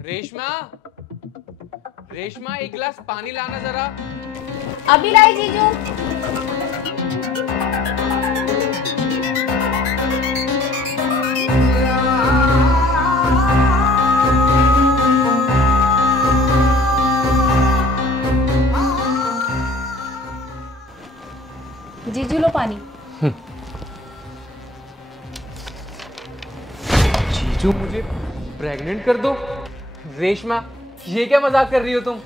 रेशमा, रेशमा एक गिलास पानी लाना जरा। अभी लाई जीजू। जीजू लो पानी। जीजू मुझे प्रेग्नेंट कर दो। रेशमा ये क्या मजाक कर रही हो तुम?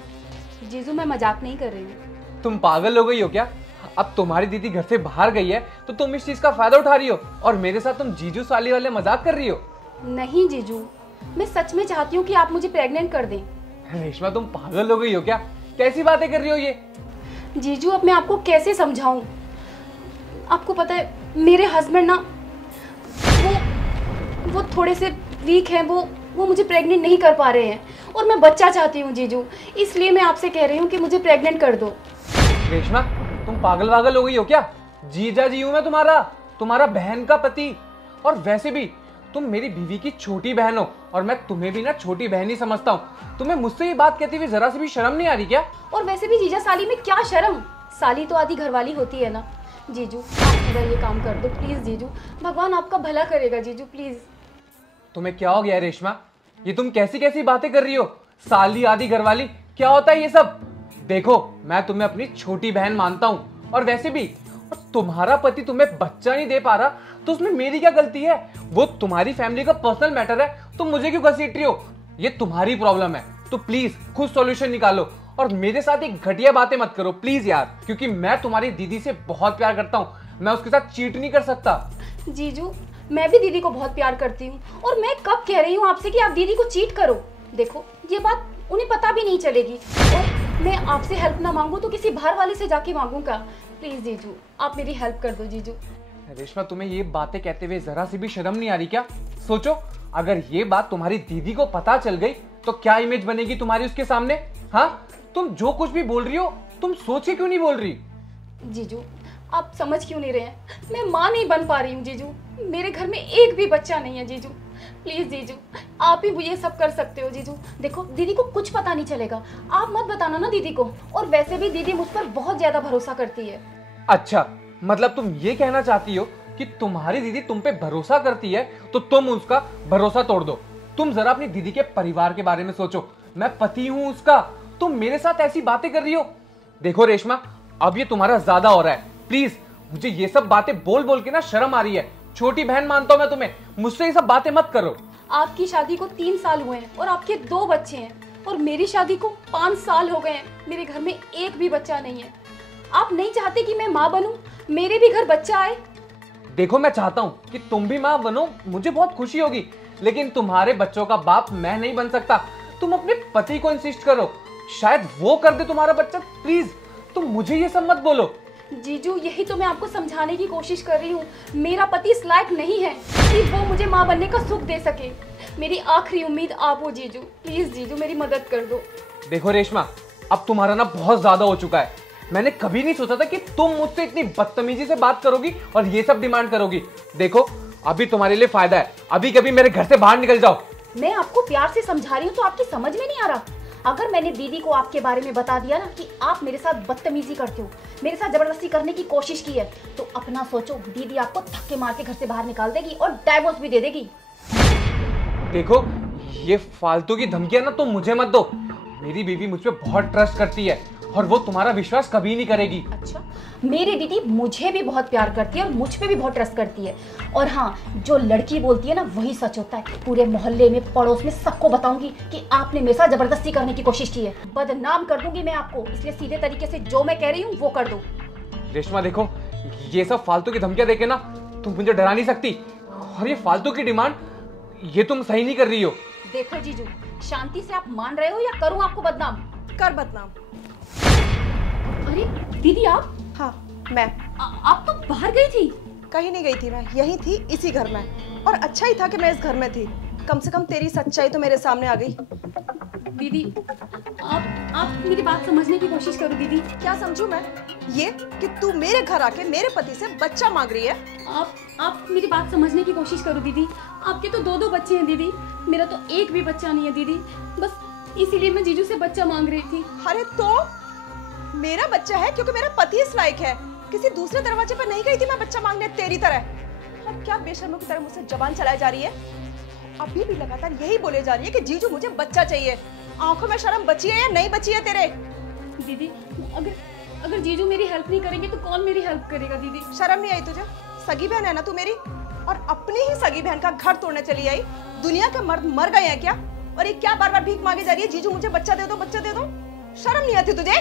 जीजू मैं मजाक नहीं कर रही हूँ। तुम पागल हो गई हो क्या? अब तुम्हारी दीदी घर से बाहर गई है तो तुम इस चीज का फायदा उठा रही हो और मेरे साथ तुम जीजू साली वाले मजाक कर रही हो। नहीं जीजू, मैं सच में चाहती हूँ कि आप मुझे प्रेग्नेंट कर दें। रेशमा तुम पागल हो गई हो क्या? कैसी बातें कर रही हो ये? जीजू अब मैं आपको कैसे समझाऊं? आपको पता है मेरे हस्बैंड ना वो थोड़े से वीक हैं, वो मुझे प्रेग्नेंट नहीं कर पा रहे हैं और मैं बच्चा चाहती हूँ जीजू, इसलिए मैं आपसे कह रही हूँ कि मुझे प्रेग्नेंट कर दो। रेशमा तुम पागल वागल हो गई हो क्या? जीजा जी हूँ मैं तुम्हारा बहन का पति। और वैसे भी तुम मेरी बीवी की छोटी बहन हो और मैं तुम्हें भी ना छोटी बहन ही समझता हूँ। तुम्हें मुझसे ये बात कहते हुए जरा सी भी शर्म नहीं आ रही क्या? और वैसे भी जीजा साली में क्या शर्म, साली तो आधी घरवाली होती है ना। जीजू आप मेरा ये काम कर दो प्लीज जीजू, भगवान आपका भला करेगा जीजू प्लीज। तुम्हें क्या हो गया रेशमा? ये तुम कैसी कैसी बातें कर रही हो? साली आधी घरवाली क्या होता है ये सब? देखो मैं तुम्हें अपनी छोटी बहन मानता हूँ और वैसे भी और तुम्हारा पति तुम्हें बच्चा नहीं दे पा रहा तो उसमें मेरी क्या गलती है? वो तुम्हारी फैमिली का पर्सनल मैटर है, तुम मुझे क्यों घसीट रही हो? ये तुम्हारी प्रॉब्लम है तो प्लीज खुद सॉल्यूशन निकालो और मेरे साथ एक घटिया बातें मत करो प्लीज यार, क्योंकि मैं तुम्हारी दीदी से बहुत प्यार करता हूँ, मैं उसके साथ चीट नहीं कर सकता। जीजू मैं भी दीदी को बहुत प्यार करती हूँ और मैं कब कह रही हूँ आपसे कि आप दीदी को चीट करो। देखो ये बात उन्हें पता भी नहीं चलेगी और मैं आपसे हेल्प ना मांगू तो किसी बाहर वाले से जाके मांगूंगा। प्लीज जीजू आप मेरी हेल्प कर दो जीजू। रेशमा तुम्हें ये बातें कहते हुए जरा सी भी शर्म नहीं आ रही क्या? सोचो अगर ये बात तुम्हारी दीदी को पता चल गई तो क्या इमेज बनेगी तुम्हारी उसके सामने? हाँ तुम जो कुछ भी बोल रही हो तुम सोच के क्यों नहीं बोल रही? जीजू आप समझ क्यों नहीं रहे हैं? मैं माँ नहीं बन पा रही हूँ जीजू, मेरे घर में एक भी बच्चा नहीं है जीजू। प्लीज जीजू आप ही ये सब कर सकते हो जीजू। देखो दीदी को कुछ पता नहीं चलेगा, आप मत बताना ना दीदी को, और वैसे भी दीदी मुझ पर बहुत ज्यादा भरोसा करती है। अच्छा मतलब तुम ये कहना चाहती हो कि तुम्हारी दीदी तुम पे भरोसा करती है तो तुम उसका भरोसा तोड़ दो। तुम जरा अपनी दीदी के परिवार के बारे में सोचो, मैं पति हूं उसका, तुम मेरे साथ ऐसी बातें कर रही हो। देखो रेशमा अब ये तुम्हारा ज्यादा हो रहा है, प्लीज मुझे ये सब बातें बोल बोल के ना शर्म आ रही है। छोटी बहन मानता हूं मैं तुम्हें, मुझसे ये सब बातें मत करो। आपकी शादी को 3 साल हुए हैं और आपके 2 बच्चे हैं और मेरी शादी को 5 साल हो गए हैं, मेरे घर में एक भी बच्चा नहीं है। आप नहीं चाहते कि मैं माँ बनूं, मेरे भी घर बच्चा आए? देखो मैं चाहता हूं कि तुम भी माँ बनो, मुझे बहुत खुशी होगी, लेकिन तुम्हारे बच्चों का बाप मैं नहीं बन सकता। तुम अपने पति को इंसिस्ट करो, शायद वो कर दे तुम्हारा बच्चा। प्लीज तुम मुझे ये सब मत बोलो। जीजू यही तो मैं आपको समझाने की कोशिश कर रही हूँ, मेरा पति इस लायक नहीं है कि वो मुझे माँ बनने का सुख दे सके। मेरी आखिरी उम्मीद आप हो जीजू, प्लीज जीजू मेरी मदद कर दो। देखो रेशमा अब तुम्हारा ना बहुत ज्यादा हो चुका है। मैंने कभी नहीं सोचा था कि तुम मुझसे इतनी बदतमीजी से बात करोगी और ये सब डिमांड करोगी। देखो अभी तुम्हारे लिए फायदा है, अभी कभी मेरे घर से बाहर निकल जाओ। मैं आपको प्यार से समझा रही हूँ तो आपकी समझ में नहीं आ रहा? अगर मैंने दीदी को आपके बारे में बता दिया ना कि आप मेरे साथ बदतमीजी करते हो, मेरे साथ जबरदस्ती करने की कोशिश की है, तो अपना सोचो, दीदी आपको धक्के मार के घर से बाहर निकाल देगी और डाइवोर्स भी दे देगी। देखो ये फालतू की धमकियां ना तुम मुझे मत दो। मेरी बीवी मुझ पे बहुत ट्रस्ट करती है और वो तुम्हारा विश्वास कभी नहीं करेगी। अच्छा मेरी दीदी मुझे भी बहुत प्यार करती है और मुझ पे भी बहुत ट्रस्ट करती है। और हाँ जो लड़की बोलती है ना वही सच होता है। पूरे मोहल्ले में पड़ोस में सबको बताऊंगी कि आपने मेरे साथ जबरदस्ती करने की कोशिश की है, बदनाम कर दूंगी मैं आपको, इसलिए सीधे तरीके से जो मैं कह रही हूँ वो कर दो। रेशमा देखो ये सब फालतू की धमकियां देके ना तुम मुझे डरा नहीं सकती, और ये फालतू की डिमांड ये तुम सही नहीं कर रही हो। देखो जीजू शांति से आप मान रहे हो या करूँ आपको बदनाम? कर बदनाम। अरे दीदी आप? हाँ मैं। आप तो बाहर गई थी। कहीं नहीं गई थी, मैं यही थी इसी घर में, और अच्छा ही था कि मैं इस घर में थी, कम से कम तेरी सच्चाई तो मेरे सामने आ गई। दीदी आप मेरी बात समझने की कोशिश करो दीदी। क्या समझूं मैं ये कि तू मेरे घर आके मेरे पति से बच्चा मांग रही है? आप मेरी बात समझने की कोशिश करो दीदी। आपके तो 2-2 बच्चे हैं दीदी, मेरा तो एक भी बच्चा नहीं है दीदी। बस इसीलिए मैं जीजू से बच्चा मांग रही थी। अरे तो मेरा बच्चा है क्योंकि मेरा पति इस लायक है। किसी दूसरे दरवाजे पर नहीं गई थी मैं बच्चा मांगने तेरी तरह। अब क्या बेशर्मों की तरह मुझसे जबान चलाई जा रही है? अभी भी लगातार यही बोले जा रही है कि जीजू मुझे बच्चा चाहिए। आंखों में शर्म बची है या नहीं बची है तेरे? दीदी अगर जीजू मेरी हेल्प नहीं करेंगे तो कौन मेरी हेल्प करेगा दीदी? शर्म नहीं आई तुझे? सगी बहन है ना तू मेरी, और अपनी ही सगी बहन का घर तोड़ने चली आई। दुनिया के मर्द मर गए हैं क्या? और ये क्या बार बार भीख मांगी जा रही है, जीजू मुझे बच्चा दे दो बच्चा दे दो? शर्म नहीं आती तुझे?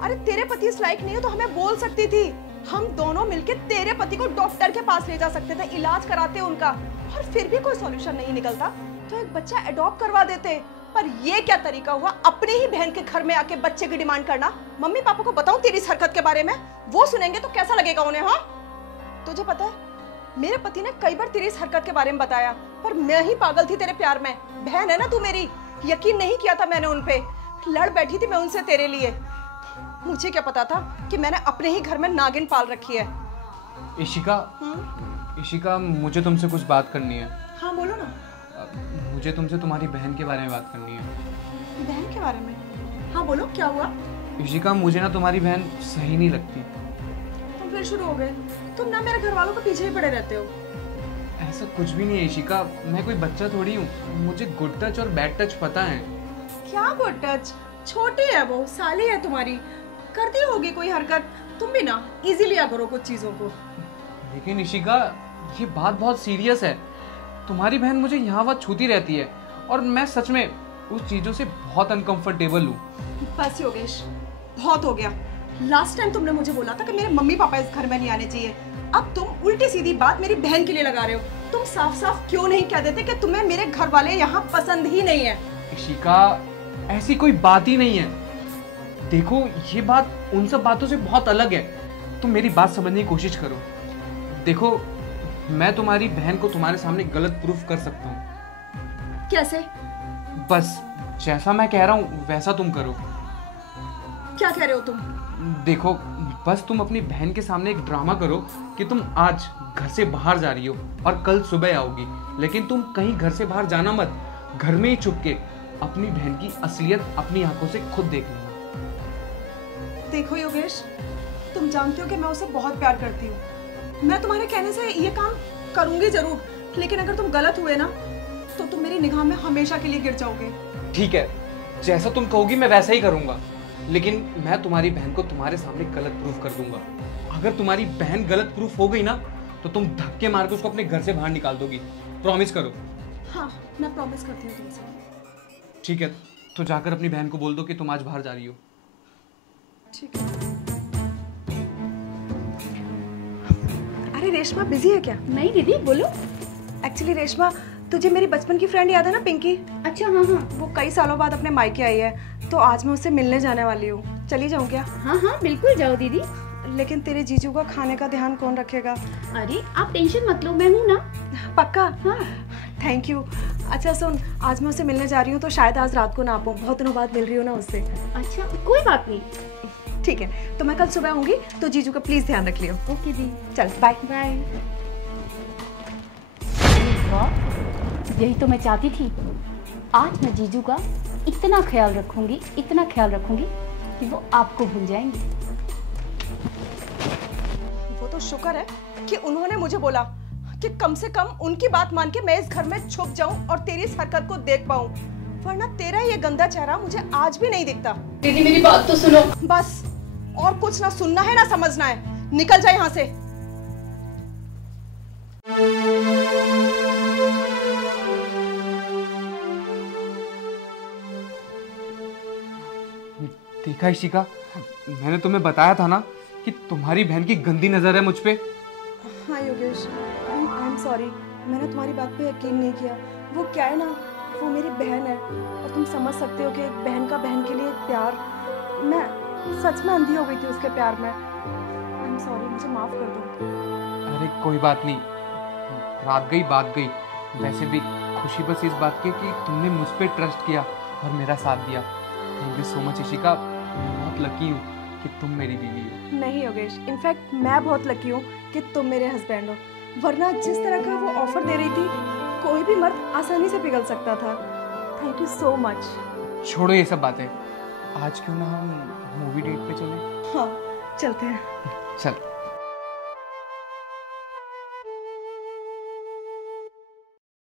अरे तेरे पति इस लायक नहीं है तो हमें बोल सकती थी। हम दोनों मिलके तेरे पति को डॉक्टर के पास ले जा सकते थे, इलाज कराते उनका, और फिर भी कोई सॉल्यूशन नहीं निकलता तो एक बच्चा अडॉप्ट करवा देते। पर ये क्या तरीका हुआ अपनी ही बहन के घर में आके बच्चे की डिमांड करना? मम्मी पापा को बताऊं तेरी इस हरकत के बारे में? वो सुनेंगे तो कैसा लगेगा उन्हें? हाँ, तुझे पता है मेरे पति ने कई बार तेरी इस हरकत के बारे में बताया, पर मैं ही पागल थी तेरे प्यार में। बहन है ना तू मेरी, यकीन नहीं किया था मैंने उन पे, लड़ बैठी थी मैं उनसे तेरे लिए। मुझे क्या पता था कि मैंने अपने ही घर में नागिन पाल रखी है। इशिका मुझे तुमसे कुछ बात करनी है। हाँ बोलो ना। मुझे तुमसे तुम्हारी बहन के बारे में बात करनी है। बहन के बारे में? हाँ बोलो, क्या हुआ? इशिका मुझे ना तुम्हारी बहन सही नहीं लगती। तुम फिर शुरू हो गए। तुम ना मेरे घर वालों के पीछे ही पड़े रहते हो। ऐसा कुछ भी नहीं है इशिका, मैं कोई बच्चा थोड़ी हूँ। मुझे गुड टच और बैड टच पता है। क्या गुड टच? छोटी है वो, साली है तुम्हारी, करती होगी कोई हरकत। तुम भी ना इजी लिया करो कुछ चीजों को। लेकिन इशिका ये बात बहुत सीरियस है। तुम्हारी बहन मुझे यहाँ वहाँ छूती रहती है और मैं सच में उस चीजों से बहुत अनकंफर्टेबल हूँ। बस योगेश, बहुत हो गया। लास्ट टाइम तुमने मुझे बोला था कि मेरे मम्मी पापा इस घर में नहीं आने चाहिए। अब तुम उल्टी सीधी बात मेरी बहन के लिए लगा रहे हो। तुम साफ साफ क्यों नहीं कह देते कि तुम्हें मेरे घर वाले यहाँ पसंद ही नहीं है? इशिका ऐसी कोई बात ही नहीं है। देखो ये बात उन सब बातों से बहुत अलग है। तुम मेरी बात समझने की कोशिश करो। देखो मैं तुम्हारी बहन को तुम्हारे सामने गलत प्रूफ कर सकता हूँ। कैसे? बस जैसा मैं कह रहा हूँ वैसा तुम करो। क्या कह रहे हो तुम? देखो बस तुम अपनी बहन के सामने एक ड्रामा करो कि तुम आज घर से बाहर जा रही हो और कल सुबह आओगी, लेकिन तुम कहीं घर से बाहर जाना मत। घर में ही छुप के अपनी बहन की असलियत अपनी आंखों से खुद देख लेना। देखो योगेश, तुम जानते हो कि मैं उसे बहुत प्यार करती हूँ। मैं तुम्हारे कहने से ये काम करूंगी जरूर, लेकिन अगर तुम गलत हुए ना तो तुम मेरी निगाह में हमेशा के लिए गिर जाओगे। ठीक है, जैसा तुम कहोगी मैं वैसा ही करूंगा, लेकिन मैं तुम्हारी बहन को तुम्हारे सामने गलत प्रूफ कर दूंगा। अगर तुम्हारी बहन गलत प्रूफ हो गई ना तो तुम धक्के मार के उसको अपने घर से बाहर निकाल दोगी। प्रॉमिस करो। हाँ, मैं प्रॉमिस करती हूँ तुमसे। ठीक है, तो जाकर अपनी बहन को बोल दो कि तुम आज बाहर जा रही हो। ठीक है। अरे रेशमा बिजी है क्या? नहीं दीदी बोलो। एक्चुअली रेशमा, तुझे मेरी बचपन की फ्रेंड याद है ना, पिंकी? अच्छा हाँ हाँ। वो कई सालों बाद अपने मायके आई है, तो आज मैं उससे मिलने जाने वाली हूँ। चली जाऊँ क्या? हाँ हाँ बिल्कुल जाओ दीदी। लेकिन तेरे जीजू का खाने का ध्यान कौन रखेगा? अरे आप टेंशन मत लो, मैं हूँ ना। पक्का? हाँ। Thank you. अच्छा सुन, आज मैं उससे मिलने जा रही हूँ तो शायद आज रात को ना आ पाऊँ। बहुत दिनों बाद मिल रही हूँ ना उससे। अच्छा कोई बात नहीं। ठीक है, तो मैं कल सुबह आऊंगी, तो जीजू का प्लीज ध्यान रख लियो। ओके दी। चल बाय बाय। यही तो मैं चाहती थी। आज मैं जीजू का इतना ख्याल रखूंगी कि वो आपको भूल जाएंगे। वो तो शुक्र है कि उन्होंने मुझे बोला कि कम से कम उनकी बात मान के मैं इस घर में छुप जाऊं और तेरी इस हरकत को देख पाऊं, वरना तेरा ये गंदा चेहरा मुझे आज भी नहीं दिखता। दीदी मेरी बात तो सुनो। बस, और कुछ ना सुनना है ना समझना है। निकल जा यहाँ से। देखा इशिका, मैंने तुम्हें बताया था ना कि तुम्हारी बहन की गंदी नजर है मुझ पे। हाँ योगेश, आई एम सॉरी। मैंने तुम्हारी बात पे यकीन नहीं किया। वो क्या है ना, वो मेरी बहन है और तुम समझ सकते हो कि एक बहन का बहन के लिए प्यार। मैं सच में अंधी हो गई थी उसके प्यार में। आई एम सॉरी, मुझे माफ कर दो। अरे कोई बात नहीं, रात गई बात गई। वैसे भी खुशी बस इस बात की कि तुमने मुझ पे ट्रस्ट किया और मेरा साथ दिया। Thank you so much Ishika, मैं बहुत लकी हूँ कि तुम मेरी बीवी हो। नहीं योगेश, इनफैक्ट मैं बहुत लकी हूँ कि तुम मेरे हस्बैंड हो, वरना जिस तरह का वो ऑफर दे रही थी कोई भी मर्द आसानी से पिघल सकता था। Thank you so much. छोड़ो ये सब बातें, आज क्यों ना हम मूवी डेट पे चलें? हाँ चलते हैं। चल।